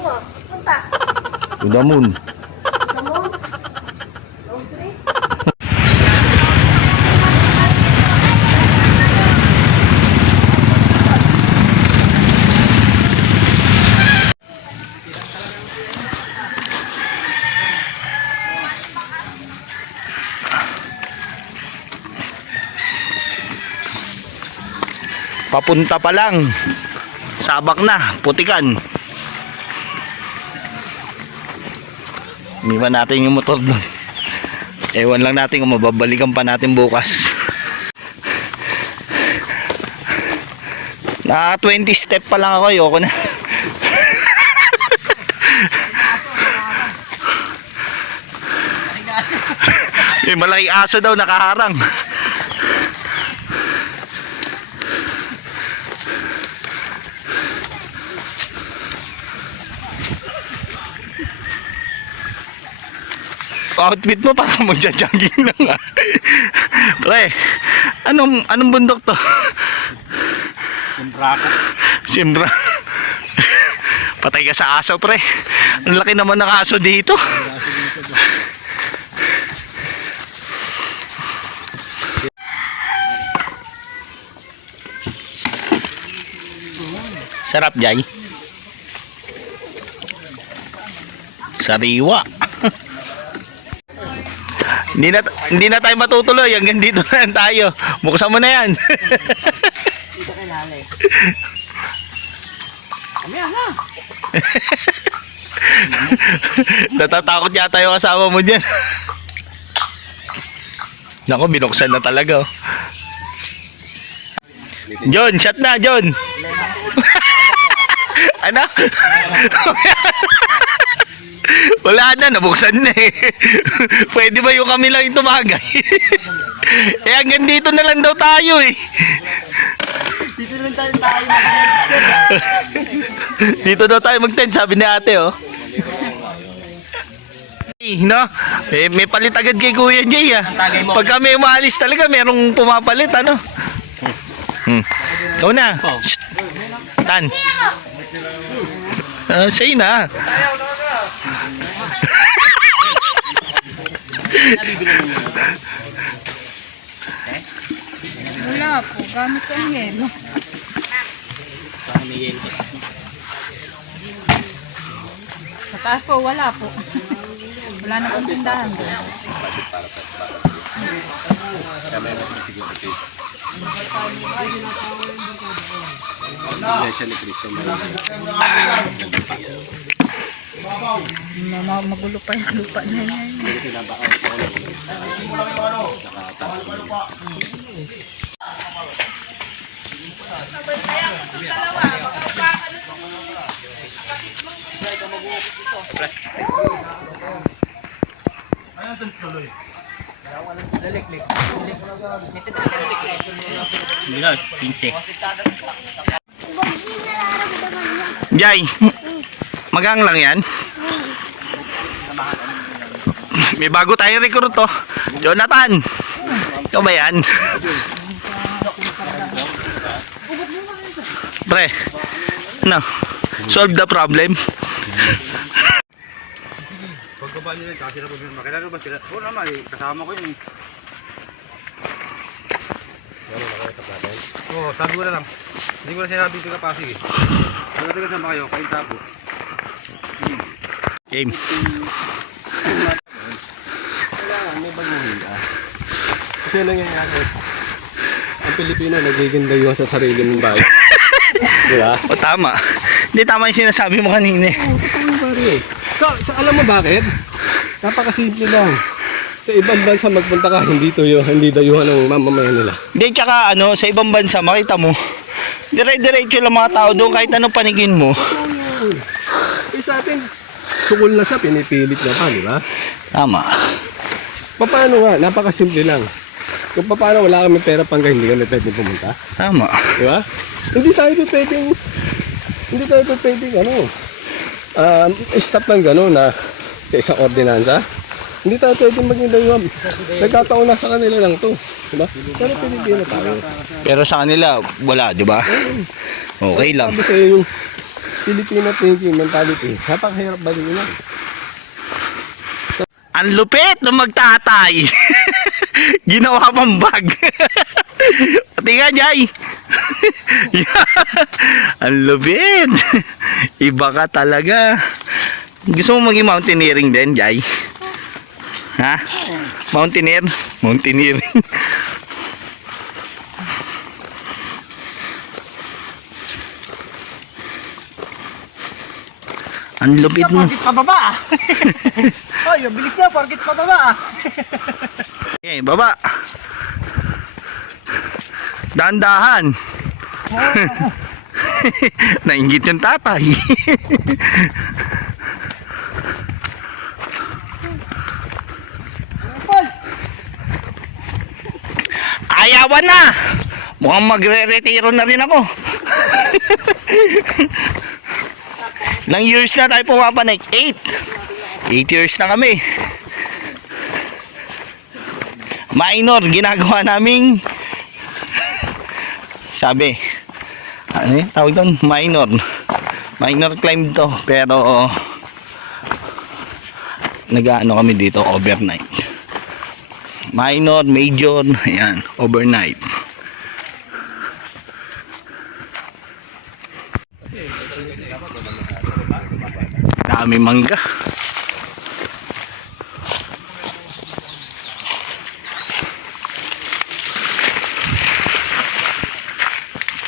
mo. Punta. To the moon. Ito mo. Road trip. Papunta pa lang. Sabak na, putikan. Iniwan natin yung motor doon. Ewan lang natin kung mababalikan pa natin bukas. Na 20 step pa lang ako, ayoko na. Yung malaking aso daw nakaharang. Outfit mo parang magja-jogging lang. Pre, anong bundok to? Simbra ko. Simbra. Patay ka sa aso, pre. Ang laki naman ng aso dito. Sarap, Jay. Sariwa. Hindi na tayo matutuloy hanggang dito na lang tayo. Buksan mo na yan. Dito kay Lale. Natatakot yata yung kasama mo dyan. Naku, binuksan na talaga. Oh. John, shot na, John. Ano? Wala na, nabuksan na eh. Pwede ba yung kami lang yung tumagay? Eh hanggang dito na lang daw tayo eh. Dito lang tayo mag-extend. Dito daw tayo mag-tent, sabi ni ate oh. No? May palit agad kay Kuya Jay ah. Pag kami umaalis talaga, merong pumapalit ano. Ikaw na. Shh. Tan. Say na. Wala po, gamit ko ang yelo. Sa taas po, wala po. Wala na pong tindahan doon. Iglesia ni Cristo. Magulo pa yung lupa na yan. Pinche. Jay, magang lang yan. May bago tayong recruit to. Jonathan. Ikaw ba yan? Pre, no. Solve the problem. Pagbaba nyo yun, kasi na po makilala ba sila? Oo naman, kasama ko yun eh. Gano'n na kayo sa platen? Oo, sabi ko na lang. Hindi ko na sinabi ito kapasig eh. Kung natin kasama kayo, kain tabo. Game. Kailangan may baguhin ka. Kasi nangyayari, ang Pilipino nagiging dayuhan sa sarili ng bayan. Diba? O tama. Hindi tama yung sinasabi mo kanina. So, alam mo bakit? Napakasimple lang. Sa ibang bansa magpunta ka, hindi dayuhan ng mamamayan nila. Hindi, tsaka ano, sa ibang bansa, makita mo, dire-diretso lang mga tao doon kahit anong panigin mo. Eh sa atin, sukul na siya, pinipilit na pa, di ba? Tama. Paano nga? Napakasimple lang. Kung paano wala kami pera pangga, hindi kami pwedeng pumunta. Tama. Di ba? Hindi tayo pwedeng stop ng gano'n na sa isang ordinansa. Hindi tayo pwedeng maging dayuhan. Nagkataon na sa kanila lang to. Diba? Pero Pilipino tayo. Pero sa kanila, wala, di ba? Okay lang. Sabi sa'yo yung Filipino thinking mentality. Napakahirap balikin yan. Ang lupit ng magtatay. Ginawa pang bag. Pati nga, Jay. Ang lupit. Iba ka talaga. Gusto mo maging mountaineering din, Jay? Ha? Mountaineer? Mountaineering. Ang lupit mo. Porkit pababa. Hoy, ang bilis na, porkit pababa. Okay, baba. Dahan-dahan. Nainggit yung tatay. Ayawan na. Mukhang magre-retiro na rin ako. Ilang years na tayo pumapanik? 8 years na kami. Minor, ginagawa naming sabi, ano yun? Tawag doon? Minor climb to. Pero nag-ano kami dito overnight. Minor, major, ayan, overnight. Dami mangga.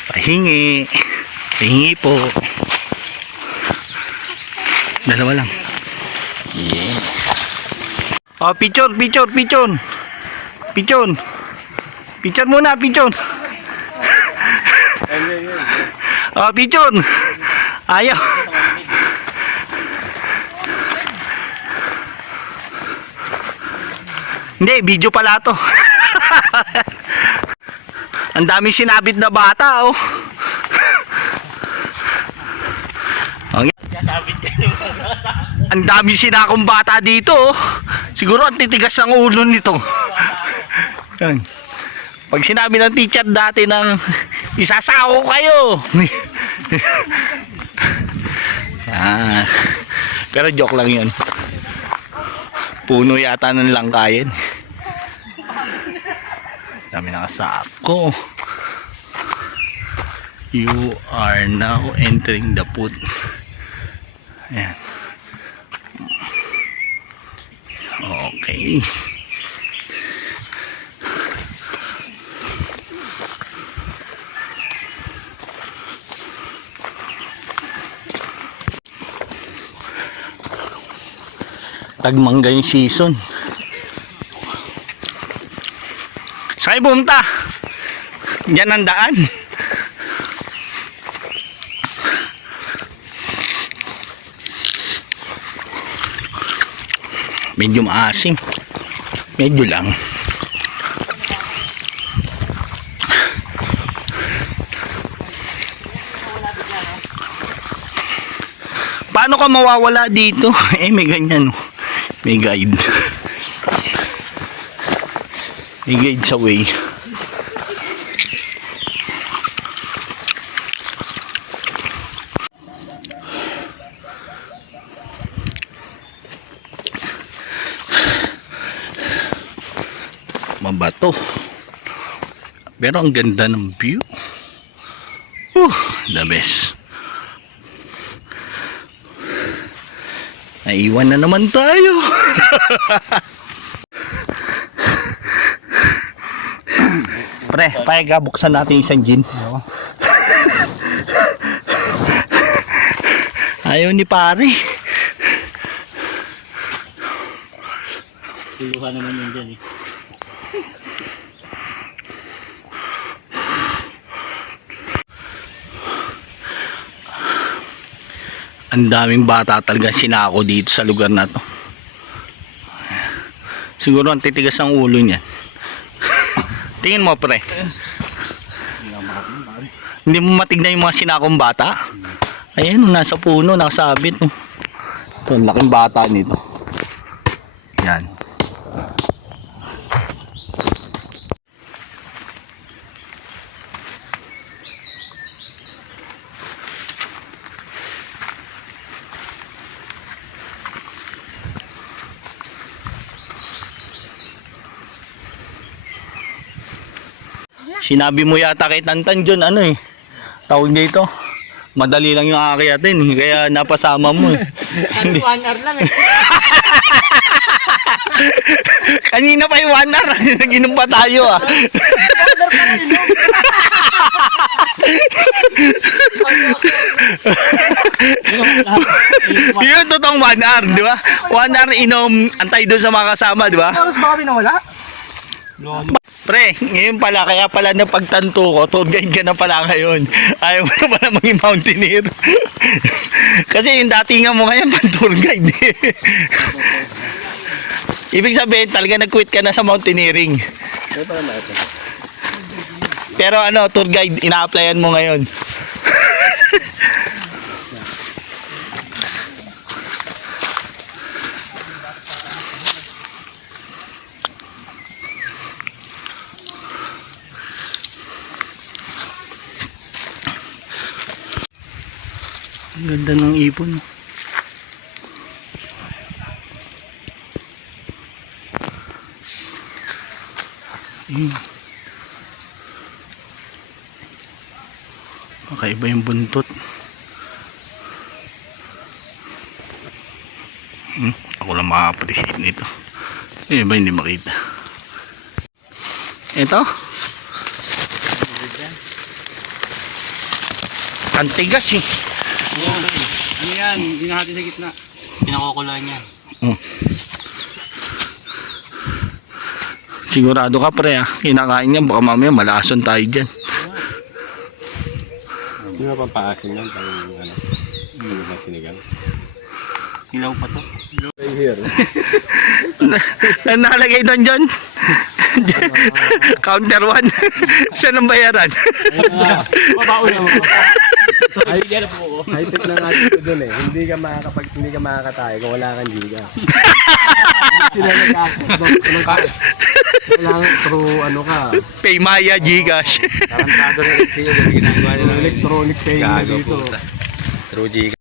Pahingi. Pahingi po. Dalawa lang. Yeah. Oh, pichon. Pichon muna, pichon. Oh, pichon. Ayaw. Hindi, video pala to. Ang dami sinabit na bata, oh. Ang dami sinakong bata dito, oh. Siguro ang titigas ang ulo nito. Yan. Pag sinabi ng teacher dati ng isasako kayo. Ah, pero joke lang yun. Puno yata ng langkayin. Dami nakasako. You are now entering the put. Ayan. Okay. Tagmangga yung season. Saan kayo pumunta? Diyan ang daan. Medyo maasim. Medyo lang. Paano ka mawawala dito? Eh, may ganyan. May guide. May guide sa way. Mabato. Pero ang ganda ng view. The best. Naiwan na naman tayo. Pre, payaga buksan natin isang gin. Ayaw ni pare. Tuluhan naman yun dyan eh. Ang daming bata talaga sinako dito sa lugar na to. Siguro ang titigas ng ulo niyan. Tingin mo, pre. Hindi mo matignan yung mga sinakong bata. Ayan, nasa puno, nakasabit. Ito, ang laking bata nito. Yan. Sinabi mo yata kay Tantan John, ano eh, tawag dito, madali lang yung aakyatin eh, kaya napasama mo eh. Ano, 1 hour lang eh. Kanina pa yung 1 hour, nag-inom pa tayo ah. Yun totoong 1 hour, di ba? 1 hour inom, antay doon sa mga kasama, di ba? Oras ba kami nawala? Pre, ngayon pala, kaya pala napagtanto ko, tour guide ka na pala ngayon. Ayaw mo na pala maging mountaineer. Kasi yung datingan mo ngayon, pang tour guide. Ibig sabihin, talaga nag-quit ka na sa mountaineering. Pero ano, tour guide, ina-applyan mo ngayon. Ang ganda ng ipon. Kakaiba yung buntot. Ako lang maka-appreciate nito. Eh ba hindi makita? Ito? Antigas eh. Ano yan? Hindi natin sa gitna. Pinakukulaan yan. Sigurado ka pre ah. Kinakain niya baka mamaya malason tayo dyan. Hindi ba pampaasim yan? Pang ano? Ano ba sinigang? Hilaw pa to. Right here. Nakalagay doon John. Counter 1. Saan ang bayaran? Babaon na mo. High-tech na nga dito dun eh. Hindi ka makakatay kung wala kang giga. Sila nag-access ng cash. Kailangan through ano ka. Paymaya, Gcash. Tarantado na rin siya. Ginagawa nila. Electronic payment dito. Through Gcash.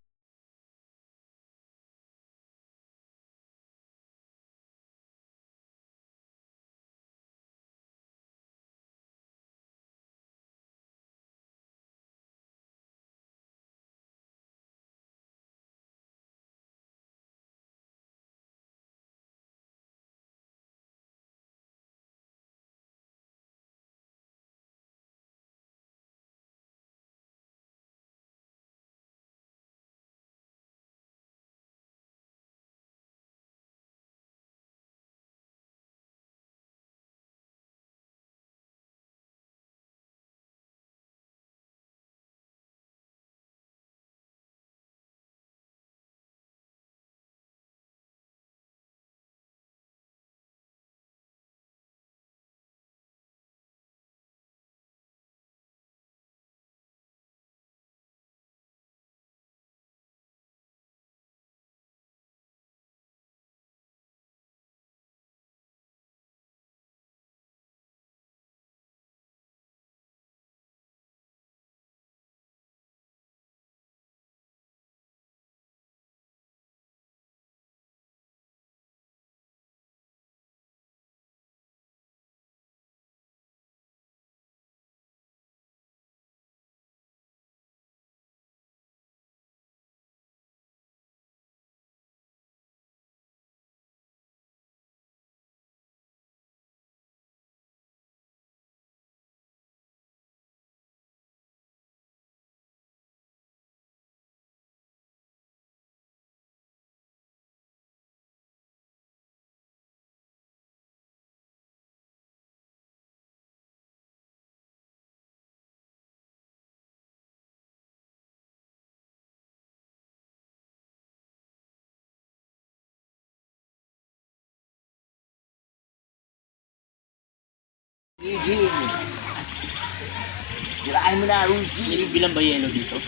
Kirain mo na, Rudy. Bilang ba yelo dito?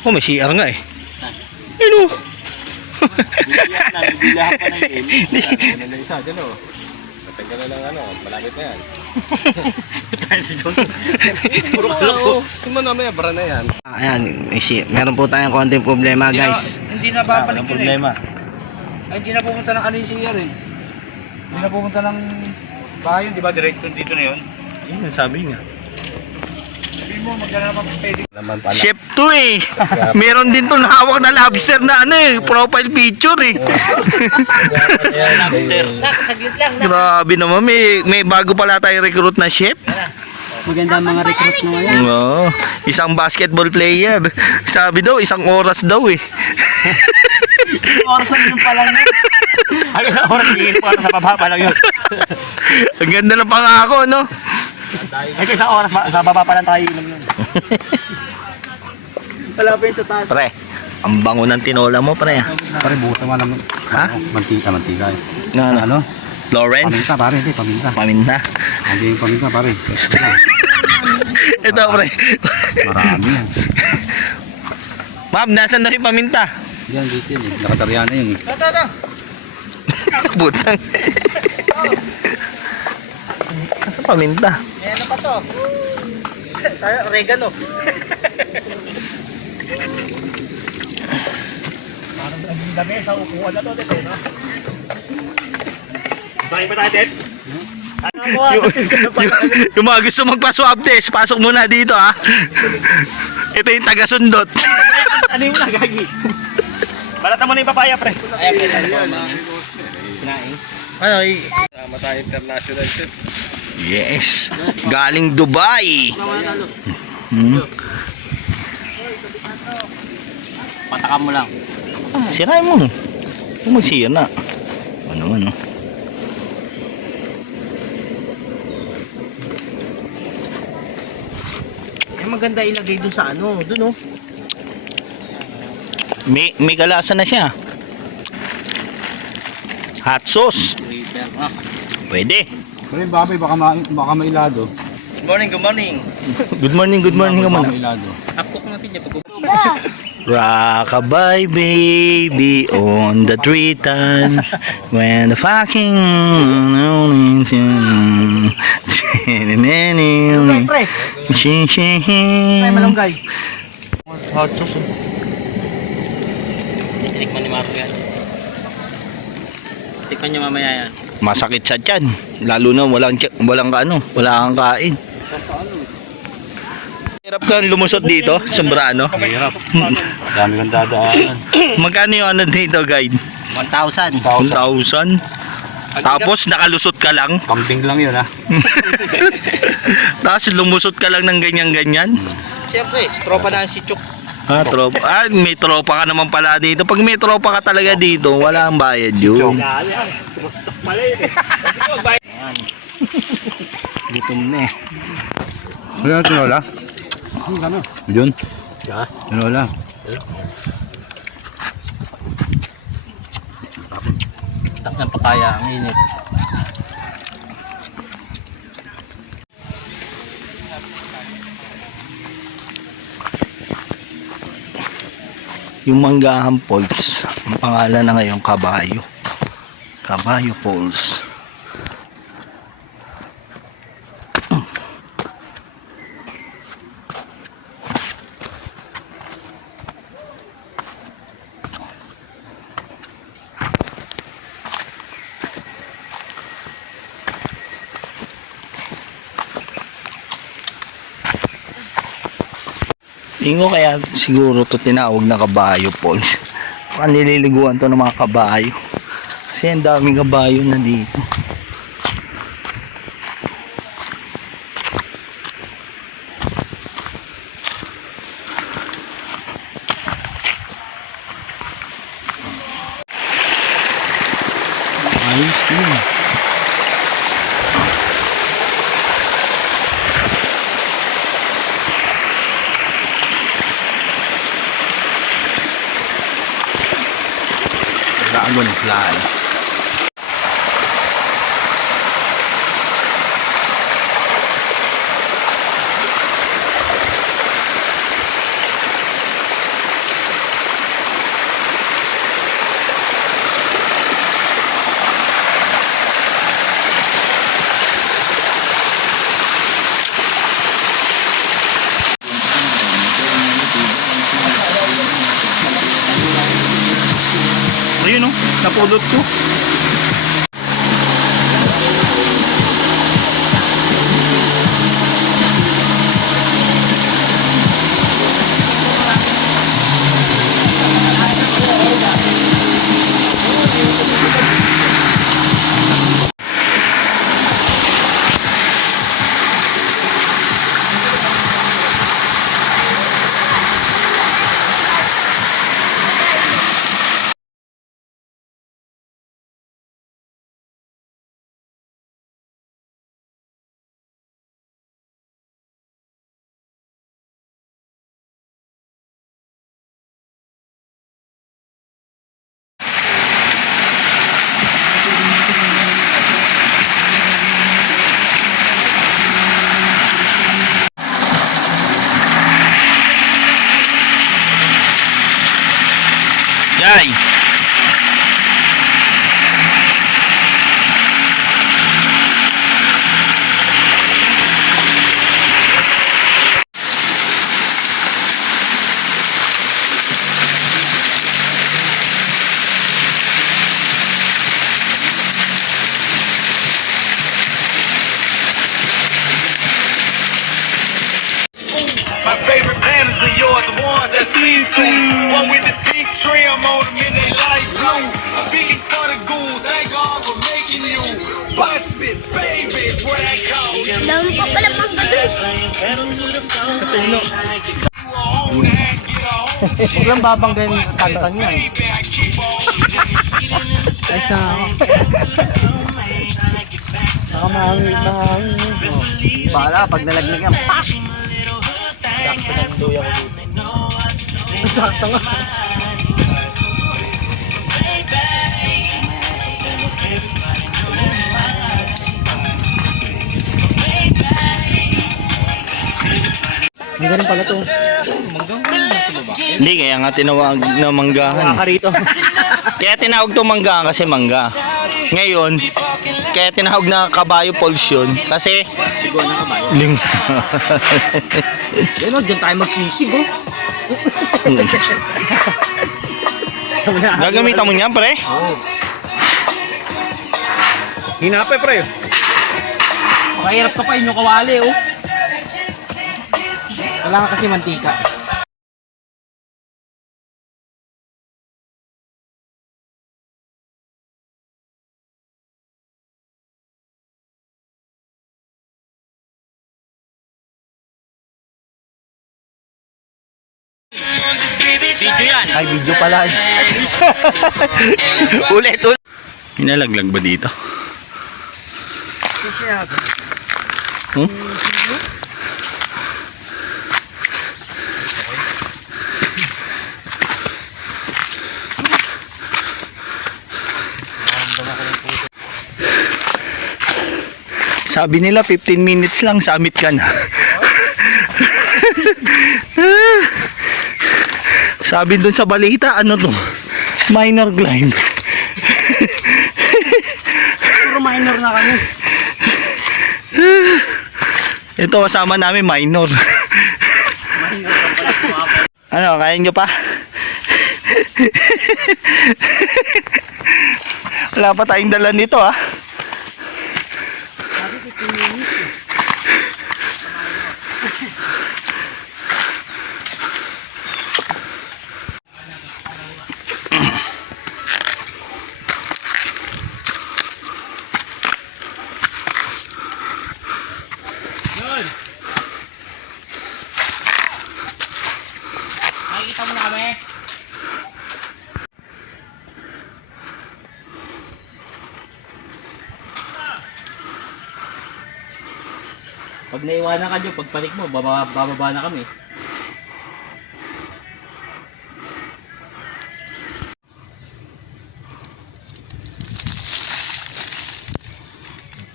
Oh, may CR nga eh. Ano? Nabibila pa ng yelo. Ano na isa dyan o. Matagal na lang ano. Malapit na yan. Tayo si John. Puro kaloko. Suma naman bara na yan. Ayan, meron po tayong konting problema guys. Hindi na babalik Walang yun problema. Ay, hindi na pupunta ng ano yung CR eh. Hindi na pupunta ng bahay yun, di ba? Direct dito na yun. Yun ang sabi niya. Sabi mo, magkano naman pwede. Naman pala. Chef to eh. Meron din tong hawak na lobster na ano eh, profile picture eh. Lobster. Saglit lang. Grabe naman, may bago pala tayo recruit na chef. Maganda ang mga recruit na ngayon. Oo, isang basketball player. Sabi daw, isang oras daw eh. Oras na yun pa lang yun. Ay, oras bigyan po sa baba pa lang yun. Ang ganda ng pangako, no? Ito isang oras, sa baba pa lang tayo inom yun. Wala pa yun sa taas. Pre, ang bango ng tinola mo, pre. Pare, buhos naman naman. Ha? Mantika eh. Ano? Lawrence? Paminta, pare, hindi, paminta. Paminta. Hindi yung paminta, pare. Ito, pre. Marami yan. Ma'am, nasan na yung paminta? Yan, dito yun eh. Nakatarya na yun eh. Ito. Butang. Ano paminta? Eh, ano pa to? Tayo, oregano. Parang naging dami sa upuan na to, dito, no? Bahay pa tayo, Ted? Yung mga gusto magpa-swab test, pasok muna dito ha. Ito yung taga-sundot. Ano yung nagagi? Balatan mo na yung papaya, pre. Ano Sama tayo international chef. Yes. Galing Dubai. Hmm. Patakan mo lang. Sirain mo. Kung magsira na. Ano naman, no? Eh, maganda ilagay dun sa ano. Dun oh. May kalasa na siya. Hot sauce. Pwede. Pero yung baboy, baka mailado. Good morning, good morning. Good morning, good morning naman. Mailado. Tapok natin niya pag Rockabye baby on the tree time when the fucking Pre, pre, malunggay. Hot sauce. Tikman ni Marco yan. Tikman niyo mamaya yan. Masakit sa tiyan, lalo na walang kang kain. Hirap kang lumusot dito, Sombrano. Hirap. Dami kang dadaanan. Magkano yung ano dito, guide? 1,000. 1,000. Tapos nakalusot ka lang. Camping lang yun, ha? Tapos lumusot ka lang ng ganyan-ganyan. Siyempre, tropa na si Chuk. Tropa. May tropa ka naman pala dito. Pag may tropa ka talaga dito, wala ang bayad yun. Sumustok pala yun eh. Gutom na eh. Ano yung tinola? Yun. Tinola. Tak ng papaya, ang init. Yung Manggahan Falls, ang pangalan na ngayon Kabayo. Kabayo Falls. Ingo kaya siguro to tinawag na Kabayo Falls. Baka nililiguan to ng mga kabayo. Kasi ang daming kabayo na dito. Ayos yun. Dragonfly. Ayun oh, napulot ko. Dami pa pala pang gadis. Sa puno. Huwag lang babanggayin yung kantan yan. Ayos na ako. Baka mahangin. Bahala, pag nalaglag yan. Pak! Sakto ng duya ko dito. Sakto nga. Hindi ganun pala to. Hindi, kaya nga tinawag na manggahan. Rito. Kaya tinawag to manggahan kasi mangga. Ngayon, kaya tinawag na kabayo falls yun kasi Siguro na kabayo. ling Yan o, dyan tayo magsisig oh. gagamitan mo niyan, pre. Hinapay pre. Makahirap ka pa yung kawali oh. Wala kasi mantika. Video yan. Ay, video pala. ulit. Hinalaglag ba dito? Hmm? Sabi nila 15 minutes lang summit ka na. Sabi dun sa balita, ano to? Minor climb. Puro minor na kami. Ito kasama namin minor. Ano, kaya nyo pa? Wala pa tayong dala nito ah. Nakikita mo na kami. Pag naiwanan ka dyan, pagpanik mo, bababa na kami.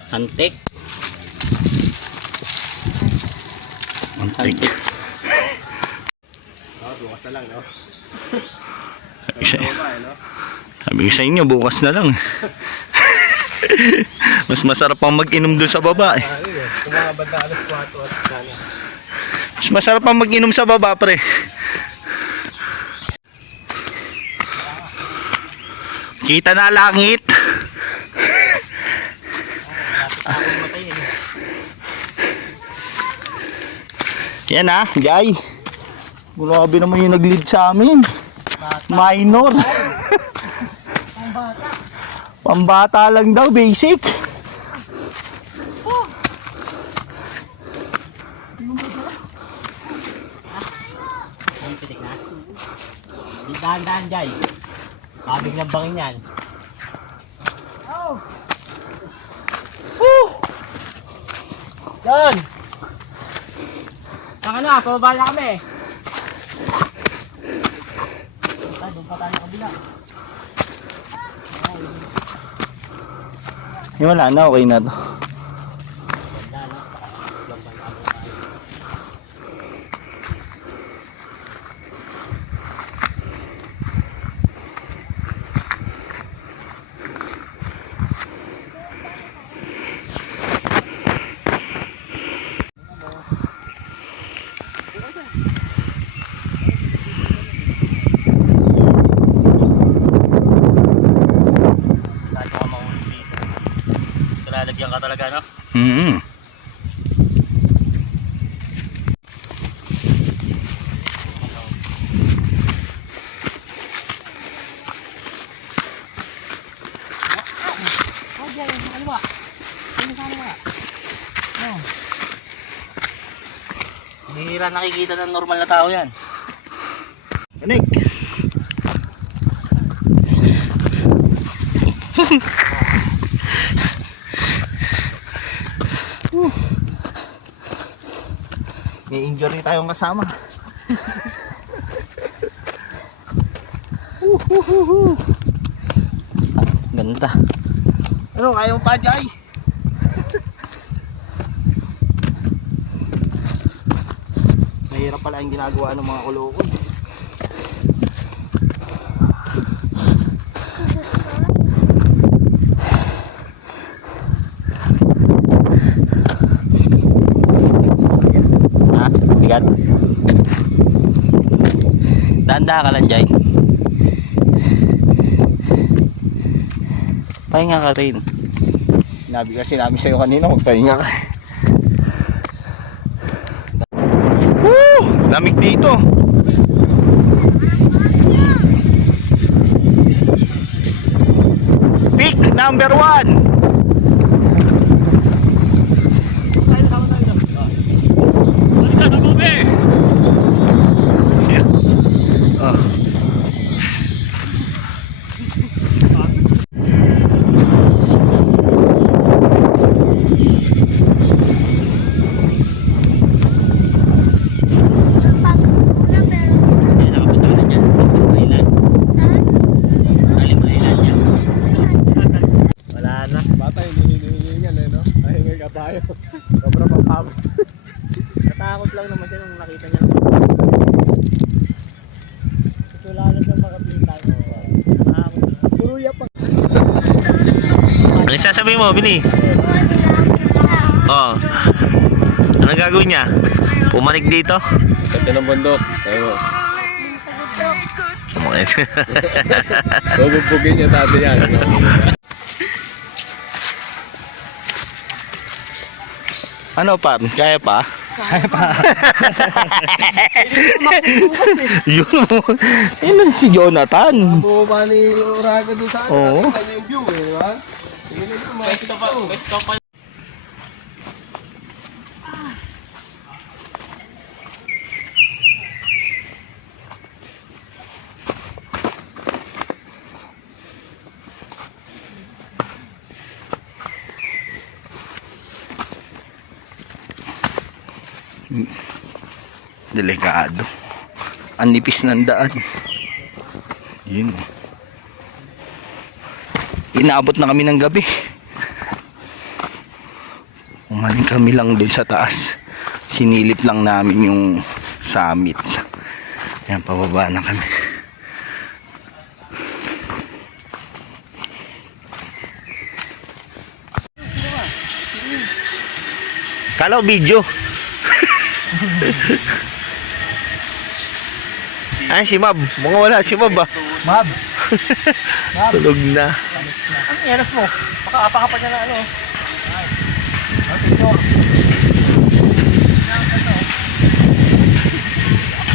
Antik. Antik. Bukas na lang, no? Sabi ko sa inyo, bukas na lang. Mas masarap pang mag-inom doon sa baba eh. Kumabad na alas 4 at sana. Mas masarap pang mag-inom sa baba, pre. Kita na langit. Yan ah, Jai. Grabe naman yung nag-lead sa amin. Minor. Pambata lang daw, basic. Dahan-dahan, Jai. Kabig ng bangin yan. Yan! Saka na, pababa na kami. Doon pa tayo kabila. Wala na, okay na to. Lalagyan ka talaga, no? Mm-hmm. kaliwa. Ayun sa kaliwa. Oh. Bihira nakikita ng normal na tao yan. Anik. May injury tayong kasama. Ganda. Ano, kaya mo pa, Jai? Mahirap pala yung ginagawa ng mga kulukon. Ha? Bigat? Dahan-dahan ka lang, Jai. Pahinga ka rin. Sinabi kasi namin sa'yo kanina, magpahinga ka. Woo! Lamig dito. Peak number 1. Bata yung hinihingal eh, no? Ay, may kabayo. Sobrang papabas. Natakot lang naman siya nung nakita niya. Sulalat ng makapita. Natakot lang. Puruya pa. Ano sasabihin mo, Bini? Oh. Anong gagawin niya? Pumanik dito? Sa ng bundok. Ayun. Bubugin niya dati yan. Ano pa? Kaya pa? Kaya pa. Yun mo. Yun si Jonathan. Bumaba ni Uraga doon sa Oo. Nakita niyo yung view eh, di ba? Pwesto pa. Delikado. Ang nipis ng daan. Yun. Inaabot na kami ng gabi. Umaling kami lang dun sa taas. Sinilip lang namin yung summit. Ayan, pababa na kami. Kala ko video. Ay, si Mab. Mga wala si Mab ah. Mab! Tulog na. Ang eras mo? Makaapa ka pa niya na ano. Ang picture.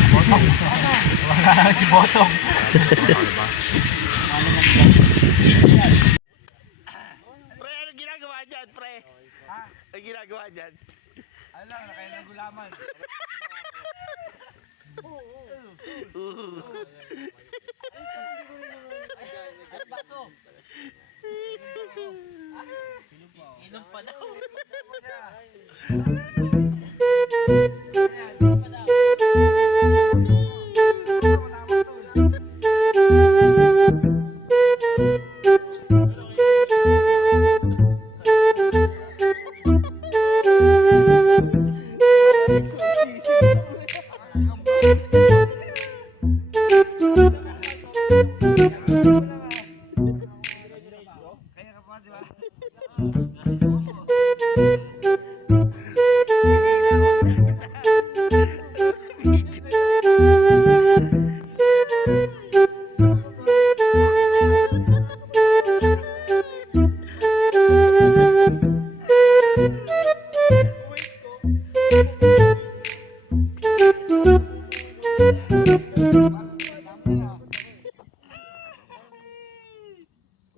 Botong. Wala si Botong. Pre, ano ginagawa dyan, pre? Ha? Ano ginagawa dyan? Ano lang, nakaya ng gulaman. Inom pa daw.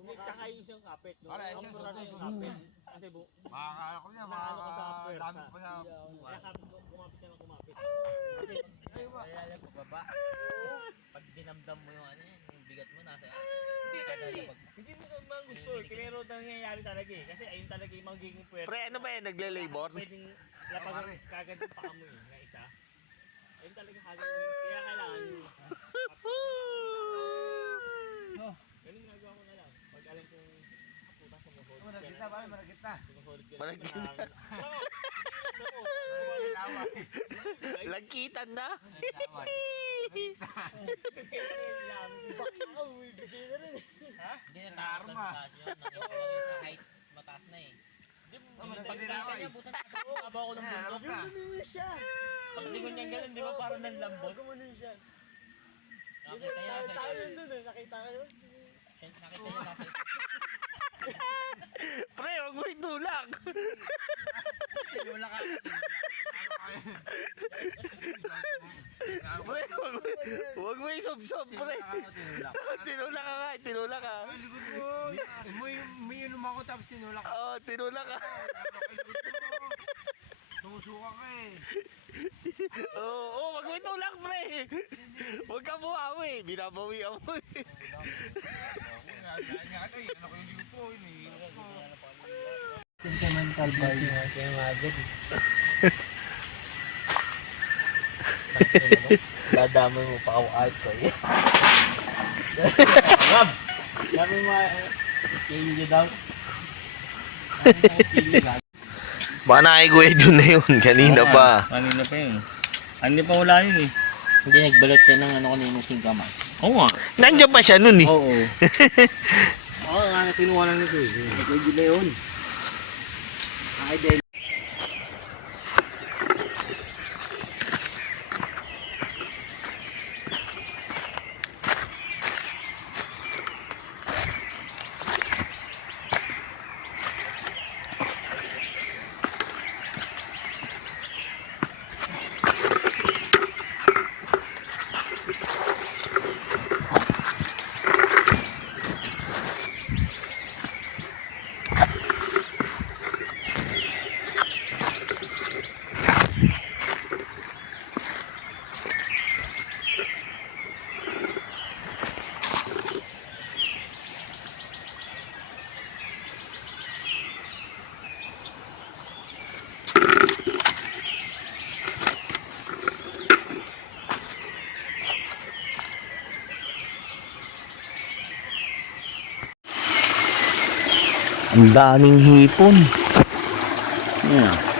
Kumakain siyang kapit. kasi Makakala ko niya, Naano ko sa puwersa. dami pa sa kaya kapit ko kumapit ka ng kumapit. Kaya pagbaba. Pag dinamdam mo yung ano yan, yung bigat mo nasa hindi mo naman gusto eh. Pero nangyayari talaga eh. Kasi ayun talaga yung magiging puwersa. Pre, ano ba yan? Nagle-labor? Pwedeng lapagan kagad yung paa mo eh, na isa. Ayun talaga kagad mo. Kaya kailangan yung ganun ginagawa ko na lang. Pag alam kong puta sumuhold. Maragit na ba? Maragit na. Sumuhold ka Maragit na. Lagkitan na? Hindi na nakakataas yun. Nakita lang yun sa height. Mataas na eh. Pagkita niya, butan sa kabaw ko ng bundok. Pag lingon niyang ganun, di ba parang nanlambot? Nakita niya sa Nakita kayo? Nakita niya nasa Pre, huwag mo itulak. Tinulak ka. Pre, huwag mo isubsob, pre. Tinulak ka nga, tinulak ka. Likod mo. May inom ako tapos tinulak ka. Oo, tinulak ka. Tumusuka ka eh. Oo, huwag mo itulak, pre. Huwag ka buhawi, binabawian mo eh. Kaya nga ito, ano ko yung likod ko, iniinos ko. Sentimental vibe nga siya yung agad. Dadamay mo pa ako art ko eh. Rob! Sabi mo, kaya daw. Baka nakikuwedyo na yun, kanina pa. Kanina pa yun. Ano pa wala yun eh. Hindi, nagbalot ka ng ano kanina yung singkamas. Oo nga. Nandiyan pa siya nun eh. Oo. Oo nga, kinuha lang nito eh. Nagkuwedyo na yun. Ay, din. Ang daming hipon. Yeah.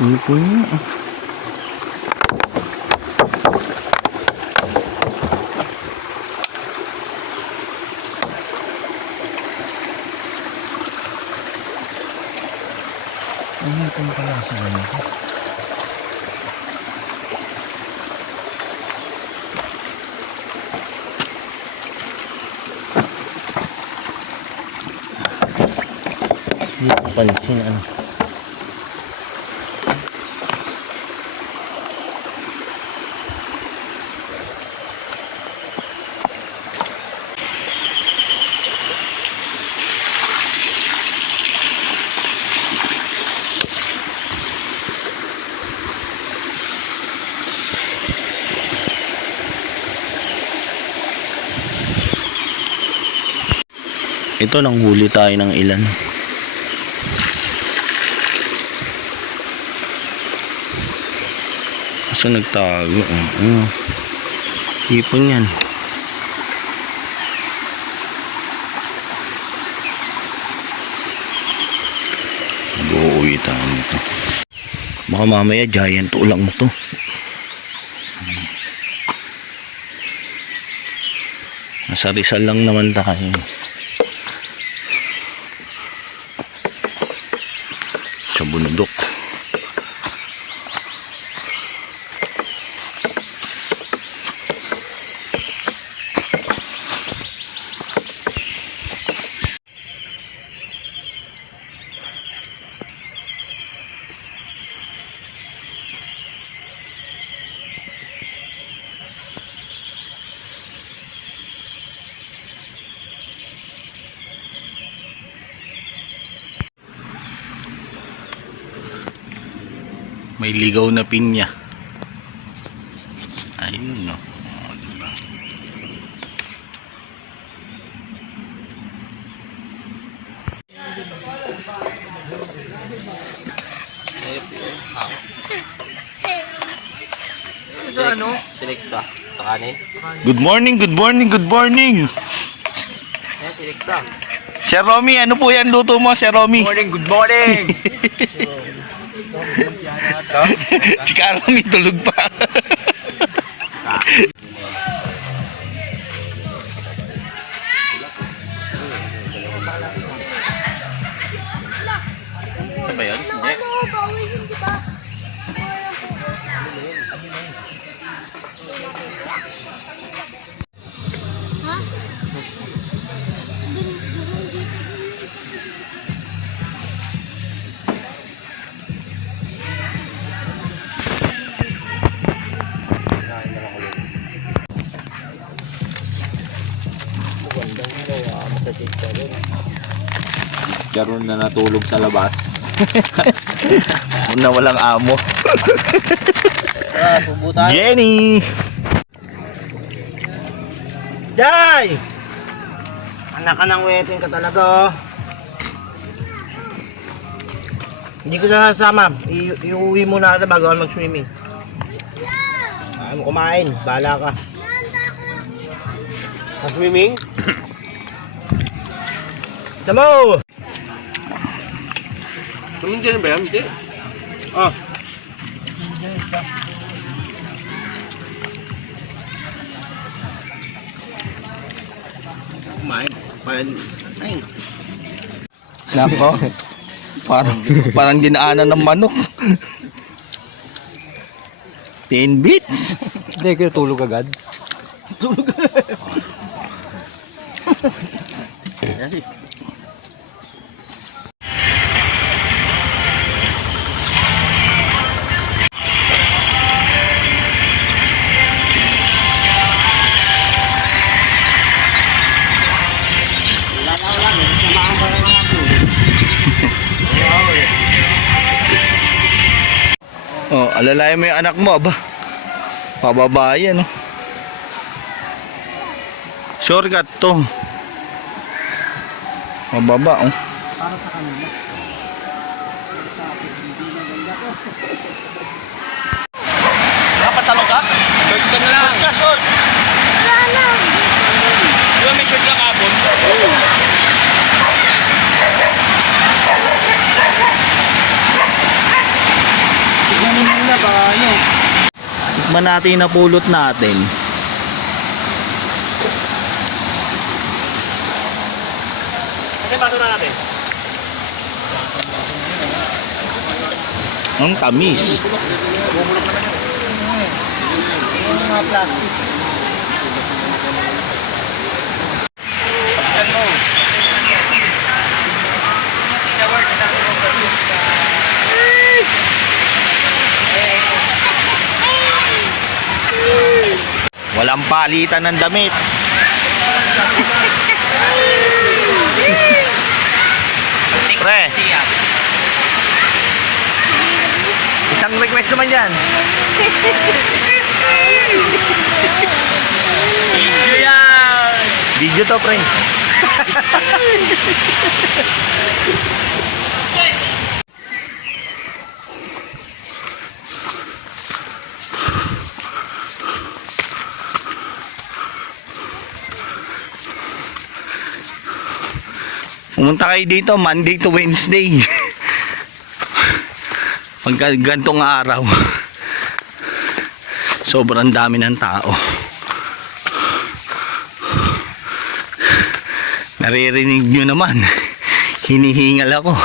Hipon niya. Ang hipon pala sa ganito. Hindi ko pansin ano. Ito, nanghuli tayo ng ilan. Kaso nagtago. Hipon yan. Buuwi tayo nito. Baka mamaya giant ulang to. Nasa Rizal lang naman tayo. Sa bundok. May ligaw na pinya. Ayun, no. Oh, diba? Sa ano? Selecta. Sa kanin. Good morning, good morning, good morning. Ayan, selecta. Sir Romy, ano po yan luto mo, Sir Romy? Good morning! Si Romy tulog pa. Ano ba yun? Hindi. Karoon na natulog sa labas. Una walang amo. Jenny! Jai! Anak ka ng wedding ka talaga, oh. Hindi ko na sasama. Iuwi muna kita bago ako mag-swimming. Ayaw mo kumain. Bahala ka. Mag-swimming? Ito mo! Tumindihan ba yan? Hindi. Ah. Kumain. Kumain. Nako. Parang dinaanan ng manok. 10 bits. Hindi, kaya tulog agad. Oh, alalayan mo yung anak mo, aba. Pababa yan, oh. Shortcut to. Mababa, oh. Nakapatalong ka? Short ka na lang. Short ka, short. Wala lang. Di ba may short ka kapon? Oo. Ganun muna ba ano? Tikman natin yung napulot natin. Kasi baso na natin. Ang tamis. Yung mga plastic. Walang palitan ng damit. Pre, isang request naman yan. Video yan! Video to, pre. Pumunta kayo dito Monday to Wednesday. Pagka gantong araw, sobrang dami ng tao. naririnig nyo naman, hinihingal ako.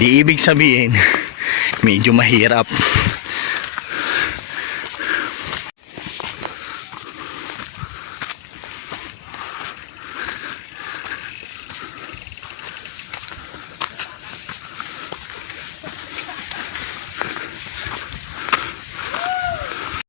Di ibig sabihin, medyo mahirap.